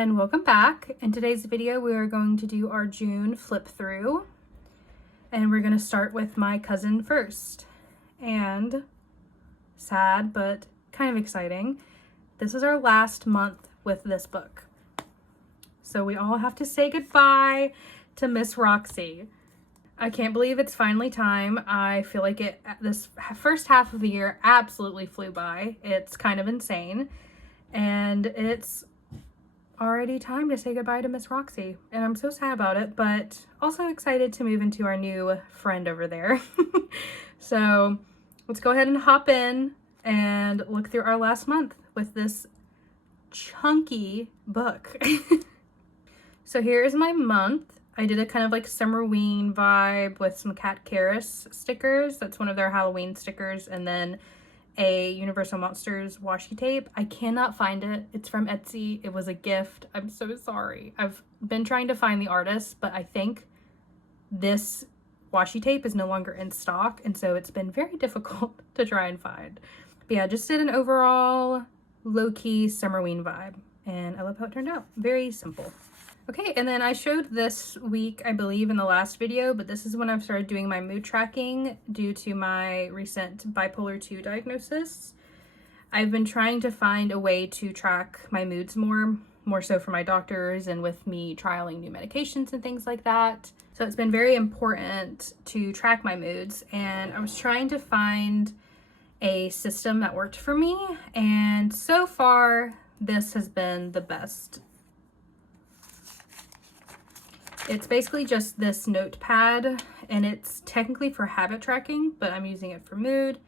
and welcome back. In today's video we are going to do our June flip through, and we're going to start with my cousin first. And sad but kind of exciting, this is our last month with this book, so we all have to say goodbye to Miss Roxy. I can't believe it's finally time. I feel like this first half of the year absolutely flew by. It's kind of insane, and it's already time to say goodbye to Miss Roxy, and I'm so sad about it, but also excited to move into our new friend over there. So let's go ahead and hop in and look through our last month with this chunky book. So here is my month. I did a kind of like Summerween vibe with some Cat Karis stickers. That's one of their Halloween stickers, and then a Universal Monsters washi tape. I cannot find it. It's from Etsy. It was a gift. I'm so sorry. I've been trying to find the artist, but I think this washi tape is no longer in stock, and so it's been very difficult to try and find. But yeah, just did an overall low-key Summerween vibe, and I love how it turned out. Very simple. Okay, and then I showed this week, I believe, in the last video, but this is when I've started doing my mood tracking due to my recent bipolar 2 diagnosis. I've been trying to find a way to track my moods more so for my doctors and with me trialing new medications and things like that. So it's been very important to track my moods, and I was trying to find a system that worked for me, and so far this has been the best. It's basically just this notepad, and it's technically for habit tracking, but I'm using it for mood,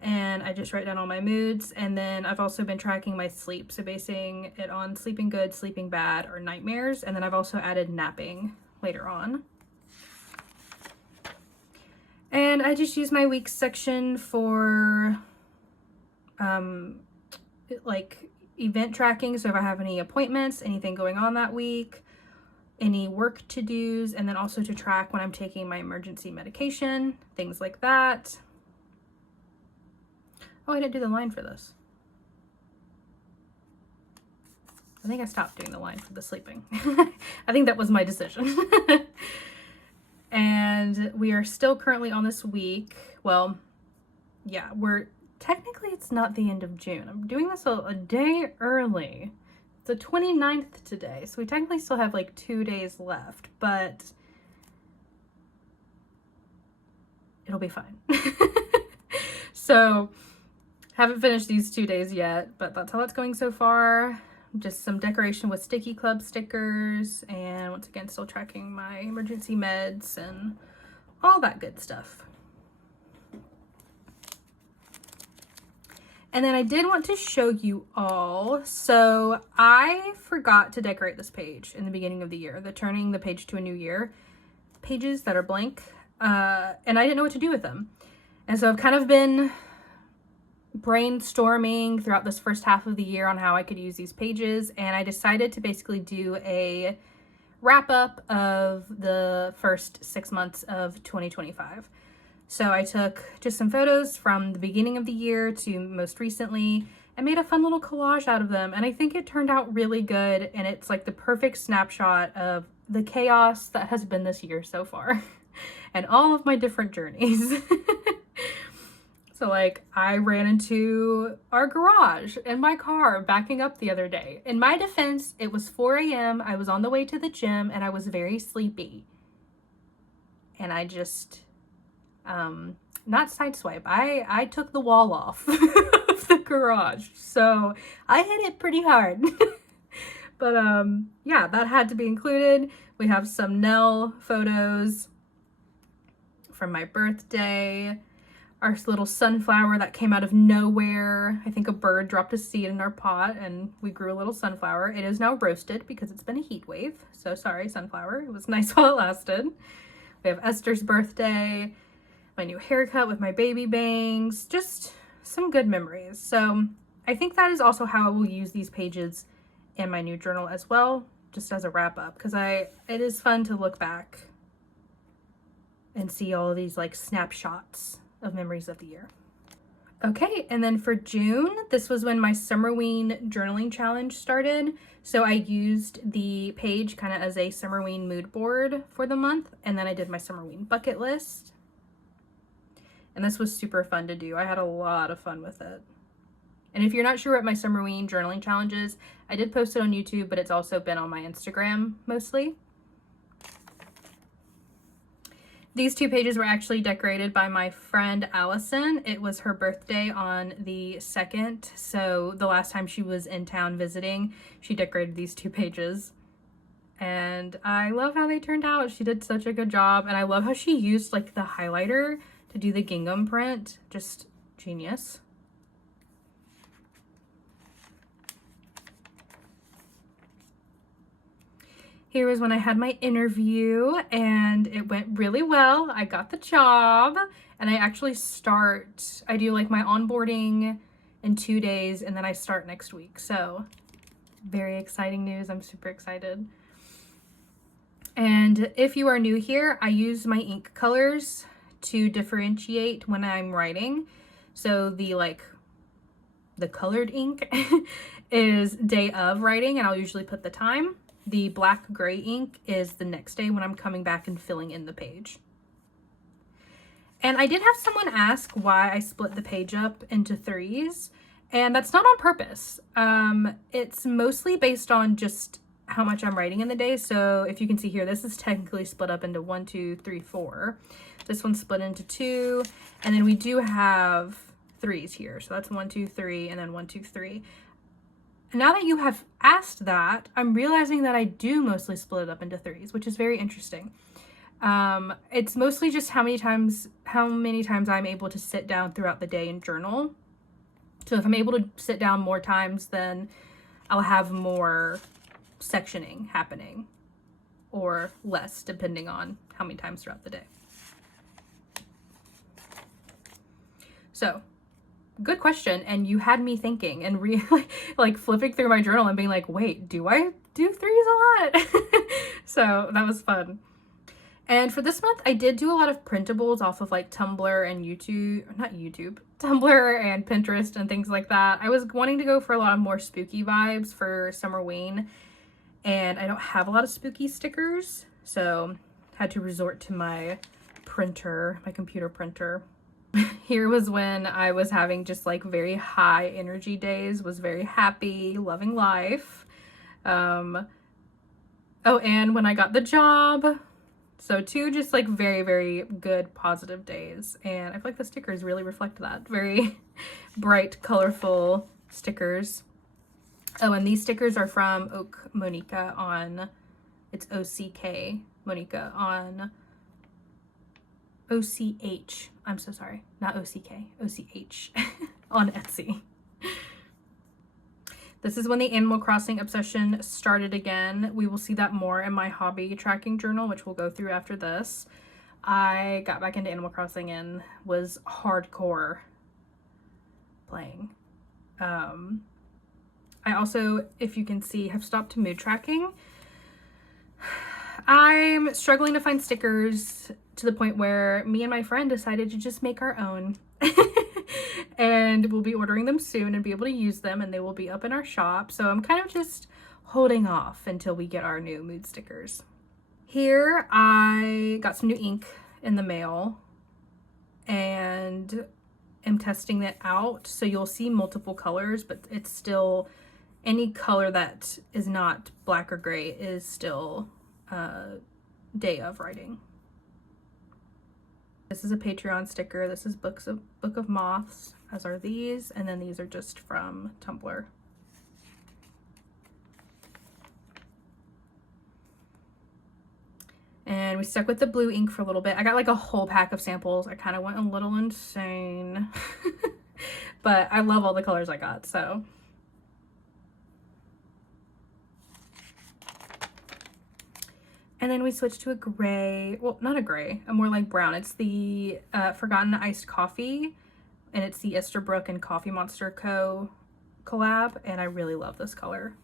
and I just write down all my moods. And then I've also been tracking my sleep, so basing it on sleeping good, sleeping bad, or nightmares, and then I've also added napping later on. And I just use my weeks section for like event tracking, so if I have any appointments, anything going on that week, any work to-dos, and then also to track when I'm taking my emergency medication, things like that. Oh, I didn't do the line for this. I think I stopped doing the line for the sleeping. I think that was my decision. And we are still currently on this week. Well, yeah, technically it's not the end of June. I'm doing this a day early. The 29th today, so we technically still have like 2 days left, but it'll be fine. So haven't finished these 2 days yet, but that's how it's going so far. Just some decoration with Sticky Club stickers, and once again still tracking my emergency meds and all that good stuff. And then I did want to show you all, so I forgot to decorate this page in the beginning of the year, the turning the page to a new year pages that are blank, and I didn't know what to do with them. And so I've kind of been brainstorming throughout this first half of the year on how I could use these pages, and I decided to basically do a wrap up of the first 6 months of 2025. So I took just some photos from the beginning of the year to most recently and made a fun little collage out of them. And I think it turned out really good. And it's like the perfect snapshot of the chaos that has been this year so far and all of my different journeys. So like I ran into our garage in my car backing up the other day. In my defense, it was 4 a.m. I was on the way to the gym and I was very sleepy. And I just... not sideswipe. I took the wall off of the garage, so I hit it pretty hard. But yeah, that had to be included. We have some Nell photos from my birthday, our little sunflower that came out of nowhere. I think a bird dropped a seed in our pot and we grew a little sunflower. It is now roasted because it's been a heat wave, so sorry sunflower. It was nice while it lasted. We have Esther's birthday, my new haircut with my baby bangs, just some good memories. So I think that is also how I will use these pages in my new journal as well, just as a wrap up, because it is fun to look back and see all of these like snapshots of memories of the year. Okay, and then for June, this was when my Summerween journaling challenge started. So I used the page kind of as a Summerween mood board for the month, and then I did my Summerween bucket list. And this was super fun to do. I had a lot of fun with it. And if you're not sure what my Summerween journaling challenge is, I did post it on YouTube, but it's also been on my Instagram mostly. These two pages were actually decorated by my friend Allison. It was her birthday on the 2nd, so the last time she was in town visiting, she decorated these two pages. And I love how they turned out. She did such a good job, and I love how she used like the highlighter to do the gingham print. Just genius. Here was when I had my interview, and it went really well. I got the job, and I do like my onboarding in 2 days, and then I start next week. So very exciting news. I'm super excited. And if you are new here, I use my ink colors to differentiate when I'm writing. So the colored ink is day of writing, and I'll usually put the time. The black gray ink is the next day when I'm coming back and filling in the page. And I did have someone ask why I split the page up into 3s, and that's not on purpose. It's mostly based on just how much I'm writing in the day. So if you can see here, this is technically split up into 1, 2, 3, 4. This one's split into 2, and then we do have 3s here. So that's 1, 2, 3, and then 1, 2, 3. Now that you have asked that, I'm realizing that I do mostly split it up into 3s, which is very interesting. It's mostly just how many times I'm able to sit down throughout the day and journal. So if I'm able to sit down more times, then I'll have more sectioning happening, or less, depending on how many times throughout the day. So, good question, and you had me thinking and really like flipping through my journal and being like, wait, do I do 3s a lot? So that was fun. And for this month, I did do a lot of printables off of like Tumblr and Tumblr and Pinterest and things like that. I was wanting to go for a lot of more spooky vibes for Summerween, and I don't have a lot of spooky stickers, so had to resort to my printer, my computer printer. Here was when I was having just like very high energy days, was very happy, loving life. Oh, and when I got the job. So 2 just like very, very good positive days. And I feel like the stickers really reflect that. Very bright, colorful stickers. Oh, and these stickers are from Oak Monica on, it's OCK Monica on OCH. I'm so sorry, not OCK, OCH on Etsy. This is when the Animal Crossing obsession started again. We will see that more in my hobby tracking journal, which we'll go through after this. I got back into Animal Crossing and was hardcore playing. I also, if you can see, have stopped mood tracking. I'm struggling to find stickers to the point where me and my friend decided to just make our own. And we'll be ordering them soon and be able to use them, and they will be up in our shop. So I'm kind of just holding off until we get our new mood stickers. Here I got some new ink in the mail and am testing it out. So you'll see multiple colors, but it's still, any color that is not black or gray is still day of writing. This is a Patreon sticker. This is Book of Moths, as are these, and then these are just from Tumblr. And we stuck with the blue ink for a little bit. I got like a whole pack of samples. I kind of went a little insane, but I love all the colors I got, so. And then we switched to a gray, well, not a gray, a more like brown. It's the Forgotten Iced Coffee, and it's the Esterbrook and Coffee Monster Co. collab, and I really love this color.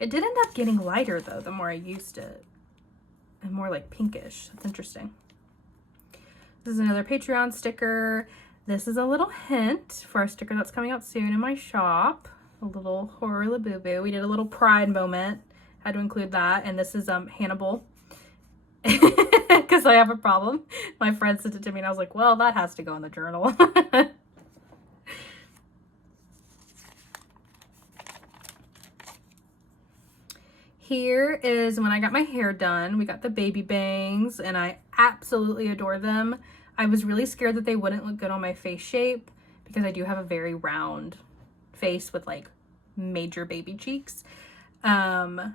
It did end up getting lighter though, the more I used it, and more like pinkish. That's interesting. This is another Patreon sticker. This is a little hint for a sticker that's coming out soon in my shop. A little horror labubu. We did a little pride moment. Had to include that. And this is Hannibal. Because I have a problem. My friend sent it to me and I was like, well, that has to go in the journal. Here is when I got my hair done. We got the baby bangs and I absolutely adore them. I was really scared that they wouldn't look good on my face shape because I do have a very round face with like major baby cheeks. But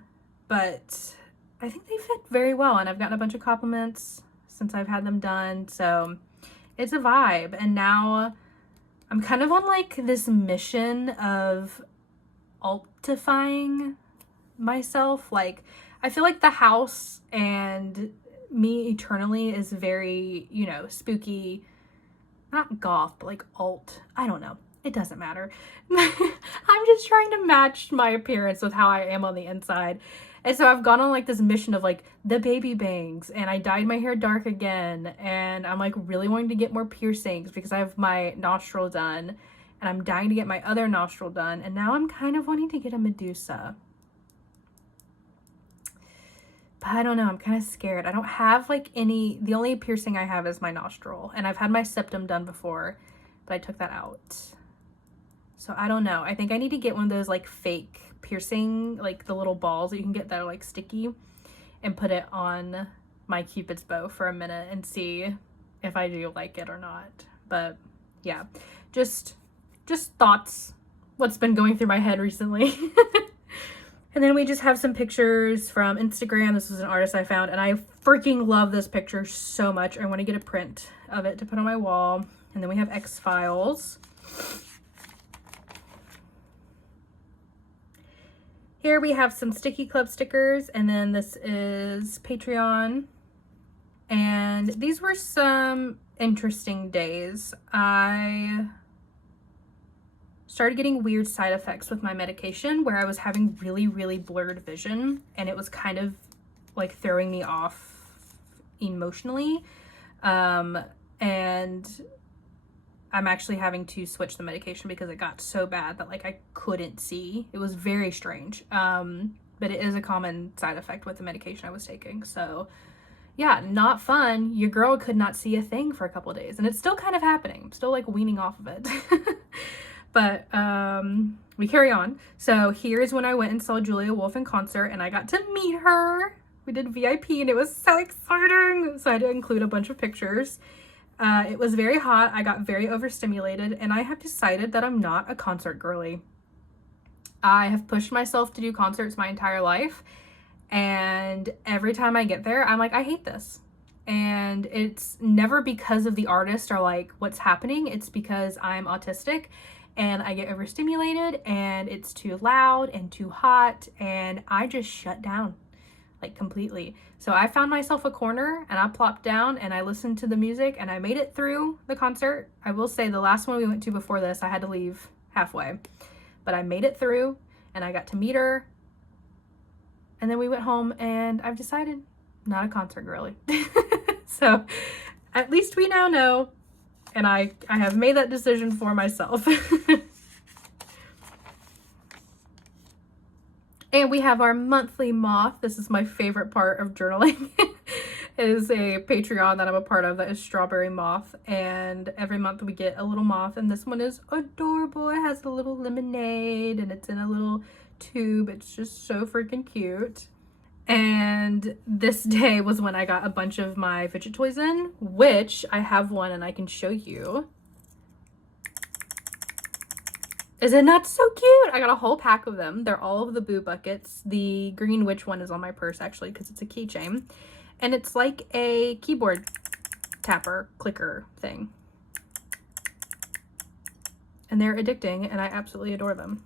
I think they fit very well and I've gotten a bunch of compliments since I've had them done. So it's a vibe. And now I'm kind of on like this mission of altifying myself. Like I feel like the house and me eternally is very, you know, spooky, not goth, but like alt. I don't know. It doesn't matter. I'm just trying to match my appearance with how I am on the inside. And so I've gone on like this mission of like the baby bangs and I dyed my hair dark again. And I'm like really wanting to get more piercings because I have my nostril done and I'm dying to get my other nostril done. And now I'm kind of wanting to get a Medusa. But I don't know, I'm kind of scared. I don't have like the only piercing I have is my nostril. And I've had my septum done before, but I took that out. So I don't know. I think I need to get one of those like fake piercing, like the little balls that you can get that are like sticky, and put it on my Cupid's bow for a minute and see if I do like it or not. But yeah, just thoughts, what's been going through my head recently. And then we just have some pictures from Instagram. This was an artist I found and I freaking love this picture so much. I want to get a print of it to put on my wall. And then we have X-Files. Here we have some Sticky Club stickers, and then this is Patreon. And these were some interesting days. I started getting weird side effects with my medication where I was having really, really blurred vision, and it was kind of like throwing me off emotionally. And I'm actually having to switch the medication because it got so bad that like I couldn't see. It was very strange. But it is a common side effect with the medication I was taking. So yeah, not fun. Your girl could not see a thing for a couple of days, and it's still kind of happening. I'm still like weaning off of it. But we carry on. So here's when I went and saw Julia Wolf in concert and I got to meet her. We did VIP and it was so exciting. So I had to include a bunch of pictures. It was very hot. I got very overstimulated and I have decided that I'm not a concert girly. I have pushed myself to do concerts my entire life. And every time I get there, I'm like, I hate this. And it's never because of the artist or like what's happening. It's because I'm autistic and I get overstimulated and it's too loud and too hot and I just shut down like completely. So I found myself a corner and I plopped down and I listened to the music and I made it through the concert. I will say the last one we went to before this, I had to leave halfway, but I made it through and I got to meet her. And then we went home and I've decided not a concert girly. So at least we now know. And I have made that decision for myself. And we have our monthly moth. This is my favorite part of journaling. It is a Patreon that I'm a part of that is Strawberry Moth. And every month we get a little moth. And this one is adorable. It has a little lemonade and it's in a little tube. It's just so freaking cute. And this day was when I got a bunch of my fidget toys in, which I have one and I can show you. Is it not so cute? I got a whole pack of them. They're all of the Boo Buckets. The green witch one is on my purse actually because it's a keychain. And it's like a keyboard tapper clicker thing. And they're addicting and I absolutely adore them.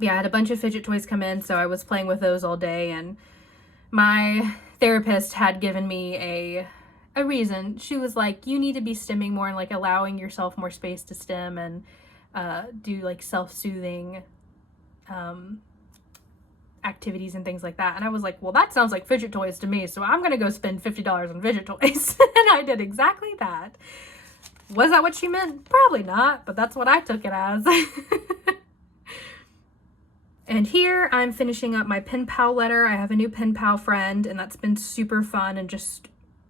Yeah, I had a bunch of fidget toys come in, so I was playing with those all day, and my therapist had given me a reason. She was like, you need to be stimming more and like allowing yourself more space to stim and do like self-soothing activities and things like that. And I was like, well, that sounds like fidget toys to me, so I'm gonna go spend $50 on fidget toys. And I did exactly that. Was that what she meant? Probably not, but that's what I took it as. And here I'm finishing up my pen pal letter. I have a new pen pal friend, and that's been super fun and just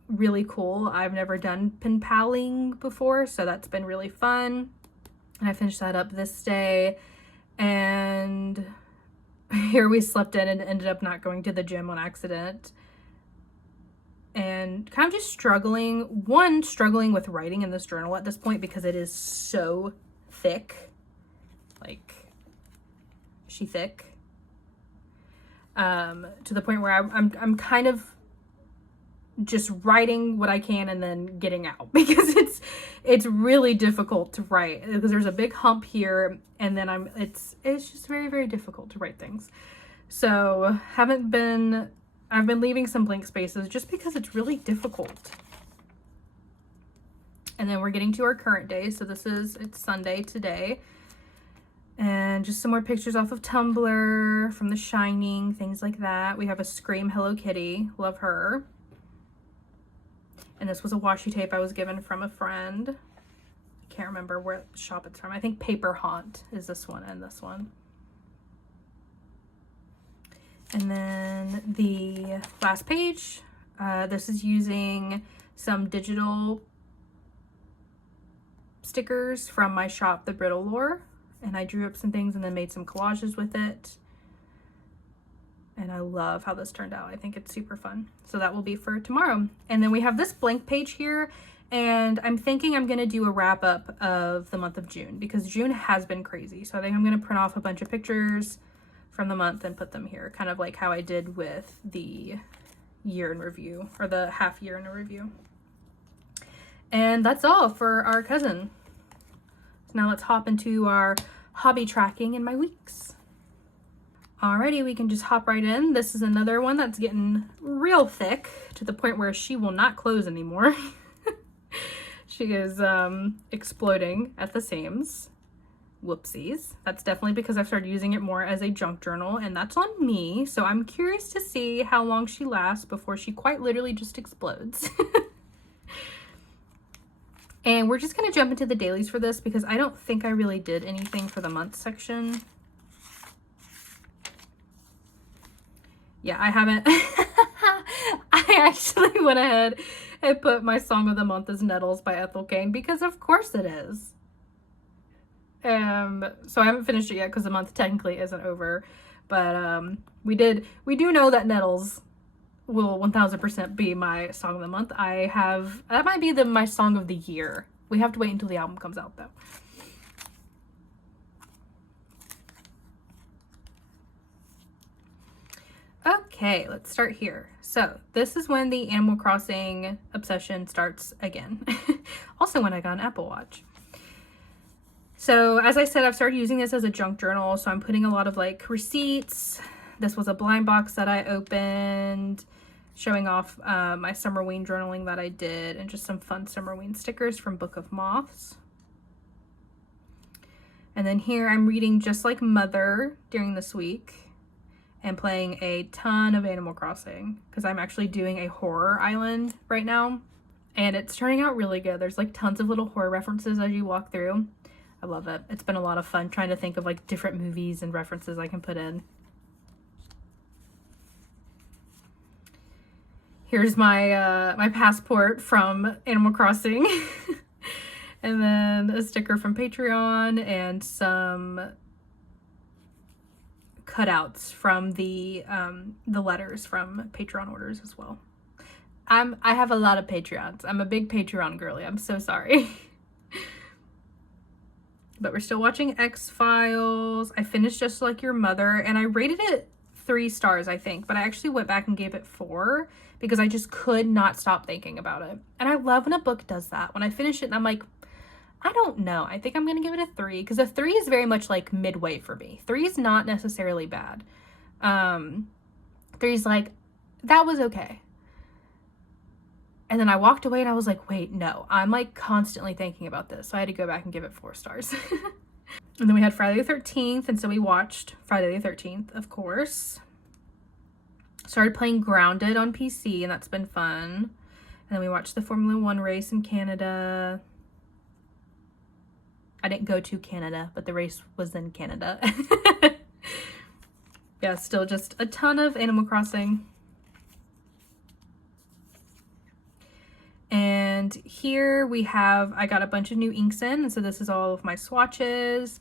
really cool. I've never done pen paling before, so that's been really fun. And I finished that up this day. And here we slept in and ended up not going to the gym on accident. And kind of just struggling with writing in this journal at this point because it is so thick. Like, she thick. To the point where I'm kind of just writing what I can and then getting out because it's really difficult to write because there's a big hump here, and then it's just very, very difficult to write things. So I've been leaving some blank spaces just because it's really difficult. And then we're getting to our current day. So it's Sunday today. And just some more pictures off of Tumblr from The Shining, things like that. We have a Scream Hello Kitty. Love her. And this was a washi tape I was given from a friend. I can't remember what shop it's from. I think Paper Haunt is this one and this one. And then the last page, this is using some digital stickers from my shop, The Brittle Lore. And I drew up some things and then made some collages with it. And I love how this turned out. I think it's super fun. So that will be for tomorrow. And then we have this blank page here. And I'm thinking I'm going to do a wrap up of the month of June because June has been crazy. So I think I'm going to print off a bunch of pictures from the month and put them here. Kind of like how I did with the year in review or the half year in a review. And that's all for our cousin. Now let's hop into our hobby tracking in my weeks. Alrighty, we can just hop right in. This is another one that's getting real thick to the point where she will not close anymore. She is exploding at the seams. Whoopsies. That's definitely because I've started using it more as a junk journal, and that's on me. So I'm curious to see how long she lasts before she quite literally just explodes. And we're just going to jump into the dailies for this because I don't think I really did anything for the month section. Yeah, I haven't. I actually went ahead and put my song of the month as Nettles by Ethel Kane because of course it is. So I haven't finished it yet because the month technically isn't over. But we do know that Nettles will 1000% be my song of the month. That might be my song of the year. We have to wait until the album comes out though. Okay, let's start here. So this is when the Animal Crossing obsession starts again. Also when I got an Apple Watch. So as I said, I've started using this as a junk journal. So I'm putting a lot of like receipts. This was a blind box that I opened, showing off my Summerween journaling that I did, and just some fun Summerween stickers from Book of Moths. And then here I'm reading Just Like Mother during this week and playing a ton of Animal Crossing because I'm actually doing a horror island right now, and it's turning out really good. There's like tons of little horror references as you walk through. I love it. It's been a lot of fun trying to think of like different movies and references I can put in. Here's my my passport from Animal Crossing. And then a sticker from Patreon and some cutouts from the letters from Patreon orders as well. I have a lot of Patreons. I'm a big Patreon girly. I'm so sorry. But we're still watching X-Files. I finished Just Like Your Mother, and I rated it 3 stars, I think, but I actually went back and gave it 4 because I just could not stop thinking about it. And I love when a book does that. When I finish it and I'm like, I don't know. I think I'm going to give it a 3 because a 3 is very much like midway for me. 3 is not necessarily bad. 3 is like, that was okay. And then I walked away and I was like, wait, no, I'm like constantly thinking about this. So I had to go back and give it 4 stars. And then we had Friday the 13th. And so we watched Friday the 13th, of course. Started playing Grounded on PC, and that's been fun. And then we watched the Formula One race in Canada. I didn't go to Canada, but the race was in Canada. Yeah, still just a ton of Animal Crossing. And here we have, I got a bunch of new inks in, and so this is all of my swatches.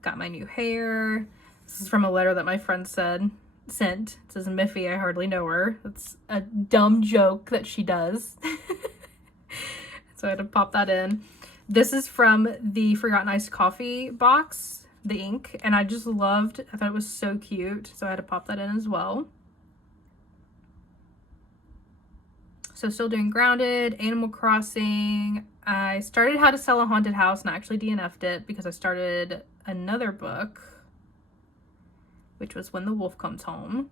Got my new hair. This is from a letter that my friend sent. It says, Miffy, I hardly know her. That's a dumb joke that she does. So I had to pop that in. This is from the Forgotten Iced Coffee box, the ink, and I just loved, I thought it was so cute, so I had to pop that in as well. So still doing Grounded, Animal Crossing. I started How to Sell a Haunted House and I actually DNF'd it because I started another book, which was When the Wolf Comes Home.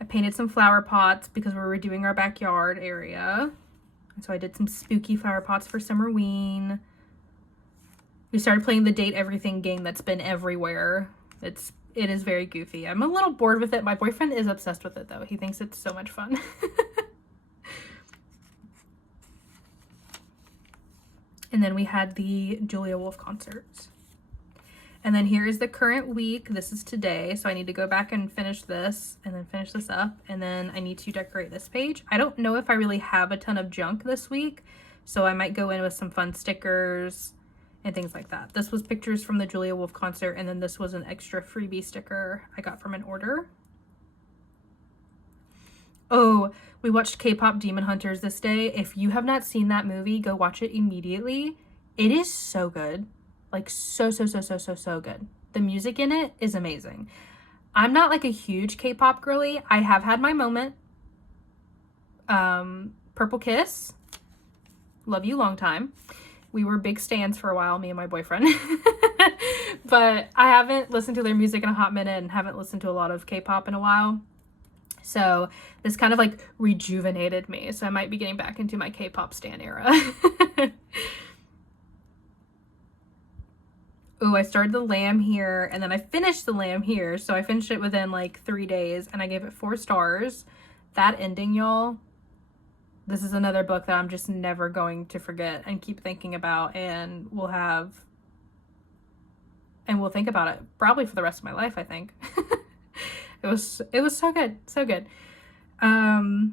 I painted some flower pots because we were redoing our backyard area. And so I did some spooky flower pots for Summerween. We started playing the Date Everything game that's been everywhere. It is very goofy. I'm a little bored with it. My boyfriend is obsessed with it though. He thinks it's so much fun. And then we had the Julia Wolf concerts. And then here is the current week. This is today. So I need to go back and finish this and then finish this up. And then I need to decorate this page. I don't know if I really have a ton of junk this week. So I might go in with some fun stickers and things like that. This was pictures from the Julia Wolf concert. And then this was an extra freebie sticker I got from an order. Oh, we watched K-pop Demon Hunters this day. If you have not seen that movie, go watch it immediately. It is so good. Like so good. The music in it is amazing. I'm not like a huge K-pop girly. I have had my moment. Purple Kiss. Love you long time. We were big stans for a while, me and my boyfriend. But I haven't listened to their music in a hot minute and haven't listened to a lot of K-pop in a while. So this kind of like rejuvenated me. So I might be getting back into my K-pop stan era. Oh, I started the lamb here and then I finished the lamb here. So I finished it within like 3 days and I gave it 4 stars. That ending, y'all. This is another book that I'm just never going to forget and keep thinking about, and we'll think about it probably for the rest of my life, I think. It was so good. So good. Got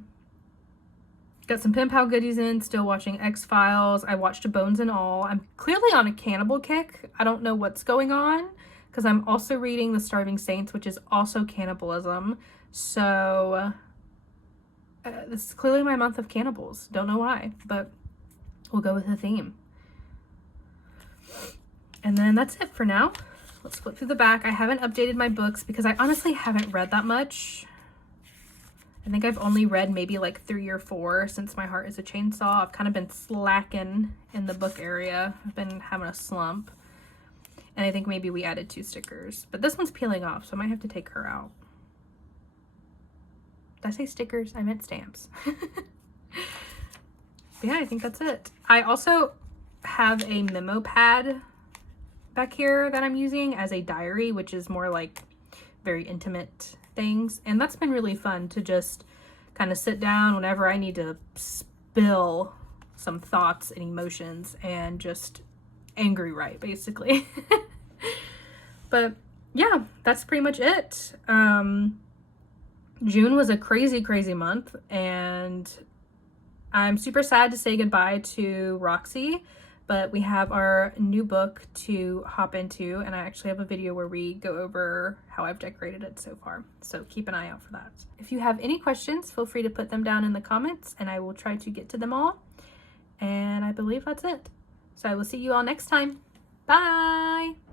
some pen pal goodies in, still watching X-Files. I watched Bones and All. I'm clearly on a cannibal kick. I don't know what's going on because I'm also reading The Starving Saints, which is also cannibalism. So this is clearly my month of cannibals. Don't know why, but we'll go with the theme. And then that's it for now. Let's flip through the back. I haven't updated my books because I honestly haven't read that much. I think I've only read maybe like 3 or 4 since My Heart is a Chainsaw. I've kind of been slacking in the book area. I've been having a slump. And I think maybe we added 2 stickers. But this one's peeling off, so I might have to take her out. Did I say stickers? I meant stamps. But yeah, I think that's it. I also have a memo pad back here that I'm using as a diary, which is more like very intimate things, and that's been really fun to just kind of sit down whenever I need to spill some thoughts and emotions and just angry write, basically. But yeah, that's pretty much it. June was a crazy month, and I'm super sad to say goodbye to Roxy, but we have our new book to hop into, and I actually have a video where we go over how I've decorated it so far. So keep an eye out for that. If you have any questions, feel free to put them down in the comments, and I will try to get to them all. And I believe that's it. So I will see you all next time. Bye!